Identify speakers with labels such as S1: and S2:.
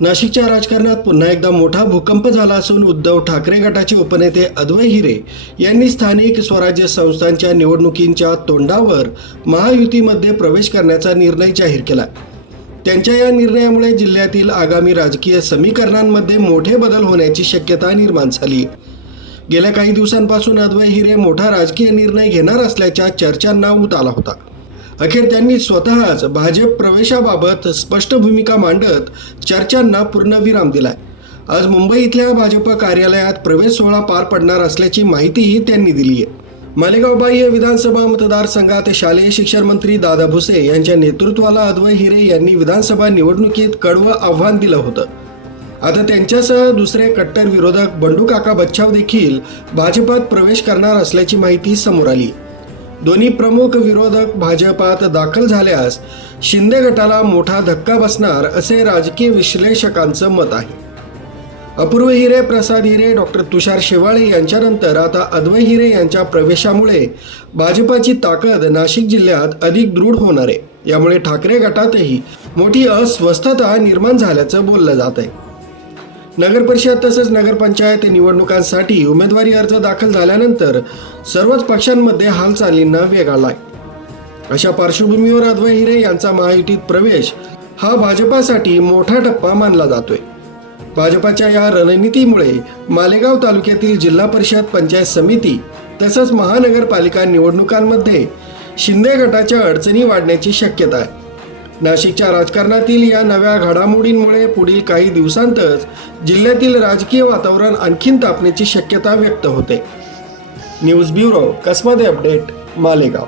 S1: नाशिकच्या राजकारणात पुन्हा एकदा मोठा भूकंप झाला असून उद्धव ठाकरे गटाचे उपनेते अद्वै हिरे यांनी स्थानिक स्वराज्य संस्थांच्या निवडणुकींच्या तोंडावर महायुतीमध्ये प्रवेश करण्याचा निर्णय जाहीर केला. त्यांच्या या निर्णयामुळे जिल्ह्यातील आगामी राजकीय समीकरणांमध्ये मोठे बदल होण्याची शक्यता निर्माण झाली. गेल्या काही दिवसांपासून अद्वै हिरे मोठा राजकीय निर्णय घेणार असल्याच्या चर्चांना ऊत आला होता. अखेर त्यांनी स्वतःच भाजप प्रवेशाबाबत स्पष्ट भूमिका मांडत चर्चांना पूर्णविराम दिलाय. आज मुंबई इथल्या भाजप कार्यालयात प्रवेश सोहळा पार पडणार असल्याची माहितीही त्यांनी दिली आहे मालेगाव बाह्य विधानसभा मतदारसंघात शालेय शिक्षण मंत्री दादा भुसे यांच्या नेतृत्वाला अद्वय हिरे यांनी विधानसभा निवडणुकीत कडवं आव्हान दिलं होतं. आता त्यांच्यासह दुसरे कट्टर विरोधक बंडू काका बच्छाव देखील भाजपात प्रवेश करणार असल्याची माहिती समोर आली. दोन्ही प्रमुख विरोधक भाजपात दाखल झाल्यास शिंदे गटाला मोठा धक्का बसणार असे राजकीय विश्लेषकांचं मत आहे. अपूर्व हिरे प्रसाद हिरे डॉक्टर तुषार शेवाळे यांच्यानंतर आता अद्वय हिरे यांच्या प्रवेशामुळे भाजपाची ताकद नाशिक जिल्ह्यात अधिक दृढ होणार आहे. यामुळे ठाकरे गटातही मोठी अस्वस्थता निर्माण झाल्याचं बोललं जात आहे नगर परिषद तसंच नगरपंचायत निवडणुकांसाठी उमेदवारी अर्ज दाखल झाल्यानंतर सर्वच पक्षांमध्ये हालचालींना वेग आलाय अशा पार्श्वभूमीवर अद्वै हिरे यांचा महायुतीत प्रवेश हा भाजपासाठी मोठा टप्पा मानला जातोय. भाजपाच्या या रणनीतीमुळे मालेगाव तालुक्यातील जिल्हा परिषद पंचायत समिती तसंच महानगरपालिका निवडणुकांमध्ये शिंदे गटाच्या अडचणी वाढण्याची शक्यता आहे. नाशिकच्या राजकारणातील या नव्या घडामोडींमुळे पुढील काही दिवसांतच जिल्ह्यातील राजकीय वातावरण आणखीन तापण्याची शक्यता व्यक्त होते. न्यूज ब्युरो कसमध्ये अपडेट मालेगाव.